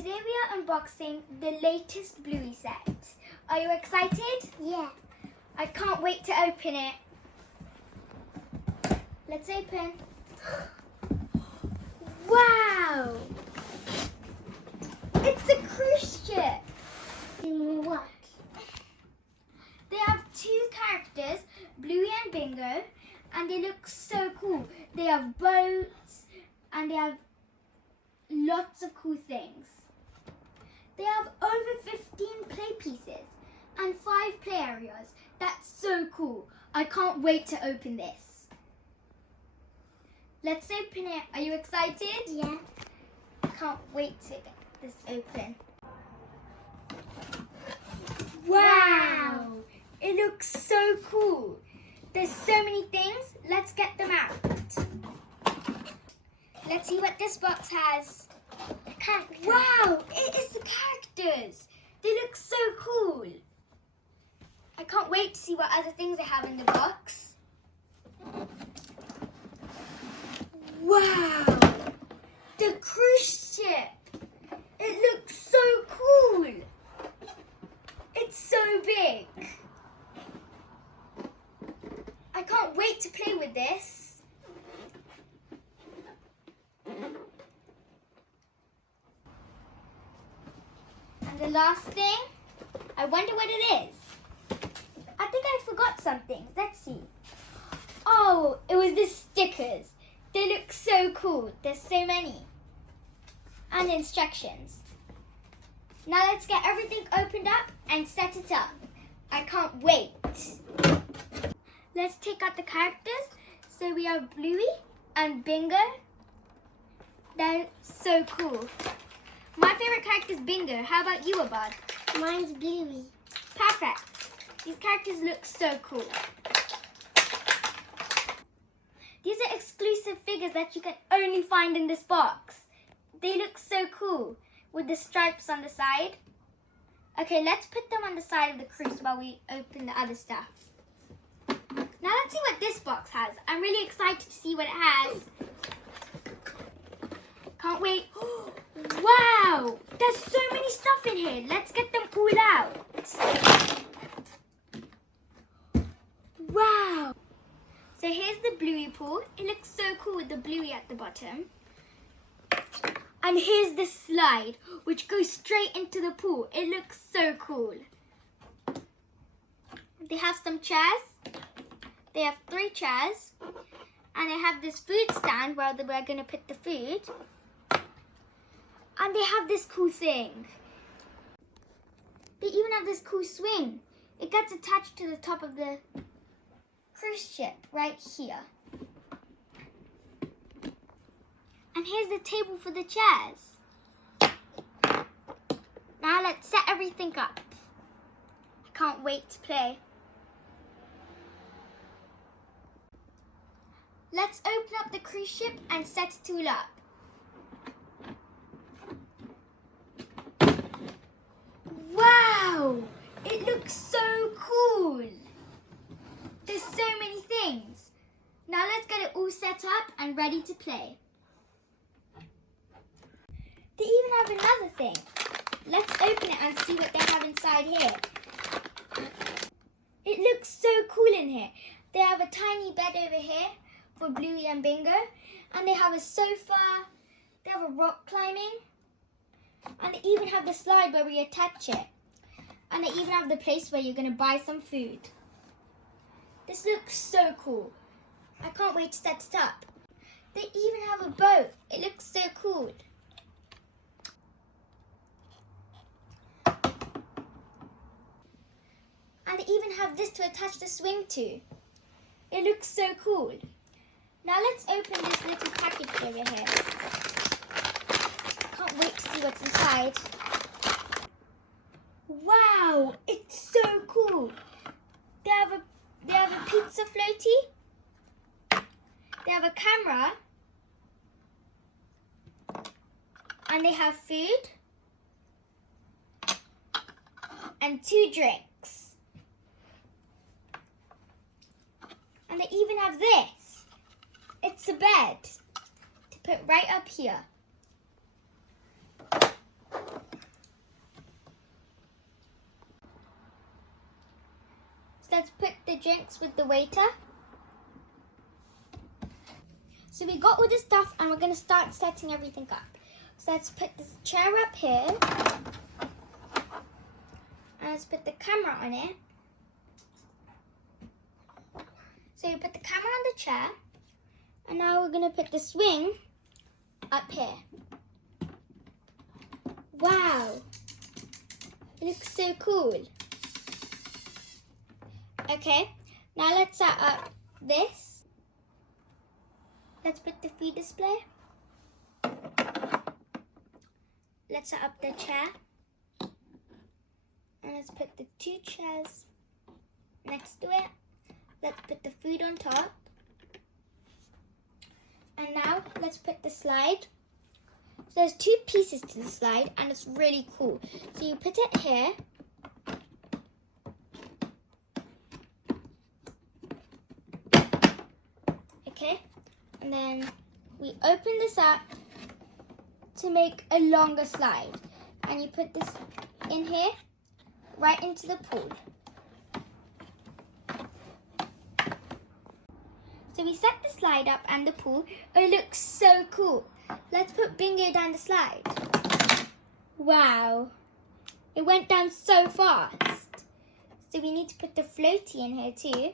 Today we are unboxing the latest Bluey set. Are you excited? Yeah. I can't wait to open it. Let's open. Wow! It's a cruise ship. What? They have two characters, Bluey and Bingo, and they look so cool. They have boats and they have lots of cool things. They have over 15 play pieces and 5 play areas. That's so cool. I can't wait to open this. Let's open it. Are you excited? Yeah. I can't wait to get this open. Wow! It looks so cool. There's so many things. Let's get them out. Let's see what this box has. The character. Wow! It is the characters. They look so cool. I can't wait to see what other things they have in the box. Wow! The cruise ship. It looks so cool. It's so big. I can't wait to play with this. And the last thing, I wonder what it is. I think I forgot something. Let's see. Oh, it was the stickers. They look so cool. There's so many. And instructions. Now let's get everything opened up and set it up. I can't wait. Let's take out the characters. So we have Bluey and Bingo. They're so cool. My favorite character is Bingo. How about you, Abad? Mine's Bluey. Perfect. These characters look so cool. These are exclusive figures that you can only find in this box. They look so cool with the stripes on the side. Okay, let's put them on the side of the cruise while we open the other stuff. Now let's see what this box has. I'm really excited to see what it has. Can't wait. Wow! There's so many stuff in here. Let's get them all out. Wow! So here's the Bluey pool. It looks so cool with the Bluey at the bottom. And here's the slide, which goes straight into the pool. It looks so cool. They have some chairs. They have 3 chairs. And they have this food stand where we're going to put the food. And they have this cool thing. They even have this cool swing. It gets attached to the top of the cruise ship right here. And here's the table for the chairs. Now let's set everything up. I can't wait to play. Let's open up the cruise ship and set it all up. Wow! It looks so cool. There's so many things. Now let's get it all set up and ready to play. They even have another thing. Let's open it and see what they have inside here. It looks so cool in here. They have a tiny bed over here for Bluey and Bingo. And they have a sofa. They have a rock climbing. And they even have the slide where we attach it. And they even have the place where you're going to buy some food. This looks so cool. I can't wait to set it up. They even have a boat. It looks so cool. And they even have this to attach the swing to. It looks so cool. Now let's open this little package over here. Can't wait to see what's inside. Wow, it's so cool. They have a pizza floaty. They have a camera. And they have food. And 2 drinks. And they even have this. It's a bed to put right up here. So let's put the drinks with the waiter. So we got all the stuff and we're going to start setting everything up. So let's put this chair up here. And let's put the camera on it. So you put the camera on the chair. And now we're going to put the swing up here. Wow. It looks so cool. Okay, now let's set up this. Let's put the food display. Let's set up the chair. And let's put the 2 chairs next to it. Let's put the food on top. And now let's put the slide. So there's 2 pieces to the slide and it's really cool. So you put it here. Okay, and then we open this up to make a longer slide. And you put this in here, right into the pool. So we set the slide up and the pool. It looks so cool. Let's put Bingo down the slide. Wow, it went down so fast. So we need to put the floaty in here too.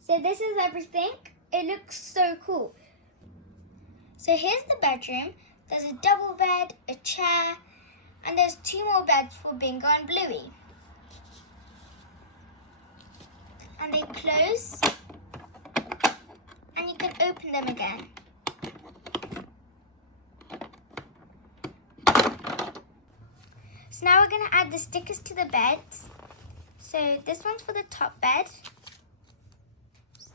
So this is everything. It looks so cool. So here's the bedroom. There's a double bed, a chair, and there's 2 more beds for Bingo and Bluey. And they close, and you can open them again. So now we're going to add the stickers to the beds. So this one's for the top bed.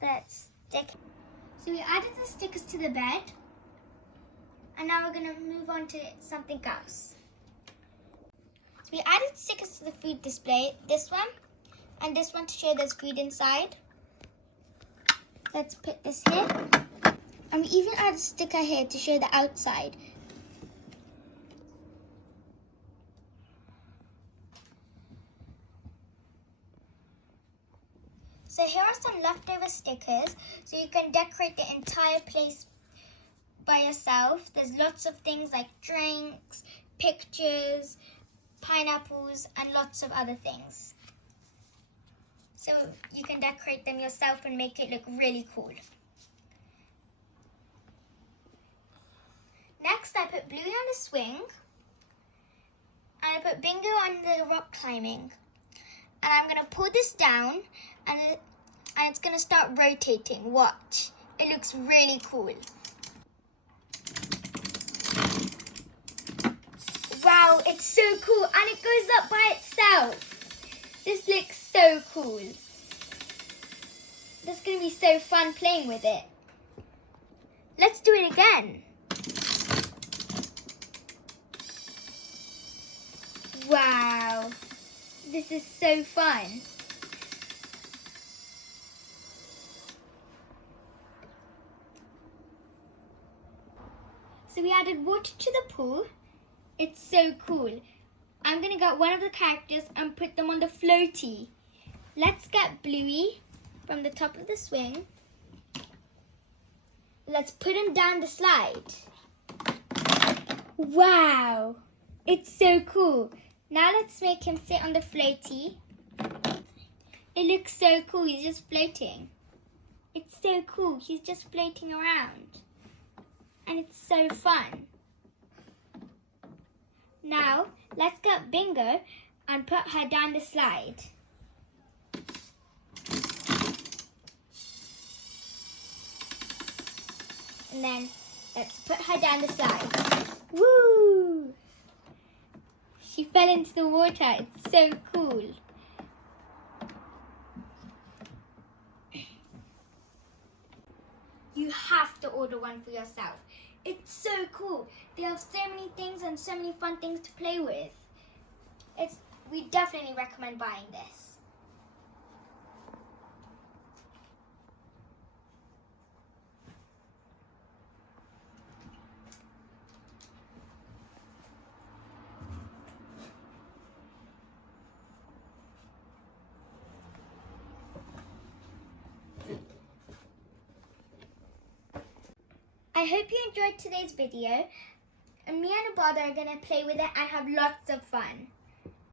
Let's stick. So we added the stickers to the bed. And now we're going to move on to something else. So we added stickers to the food display. This one and this one to show there's food inside. Let's put this here. And we even added a sticker here to show the outside. So here are some leftover stickers, so you can decorate the entire place by yourself. There's lots of things like drinks, pictures, pineapples, and lots of other things. So you can decorate them yourself and make it look really cool. Next, I put Bluey on the swing, and I put Bingo on the rock climbing. And I'm going to pull this down, and it's going to start rotating. Watch. It looks really cool. Wow, it's so cool. And it goes up by itself. This looks so cool. This is going to be so fun playing with it. Let's do it again. Wow. This is so fun. So we added water to the pool. It's so cool. I'm going to get one of the characters and put them on the floaty. Let's get Bluey from the top of the swing. Let's put him down the slide. Wow. It's so cool. Now let's make him sit on the floaty. It looks so cool. He's just floating. It's so cool. He's just floating around. And it's so fun. Now, let's get Bingo and put her down the slide. And then, let's put her down the slide. Woo! She fell into the water. It's so cool. You have to order one for yourself. It's so cool. They have so many things and so many fun things to play with. We definitely recommend buying this. I hope you enjoyed today's video. And me and Abada are going to play with it and have lots of fun.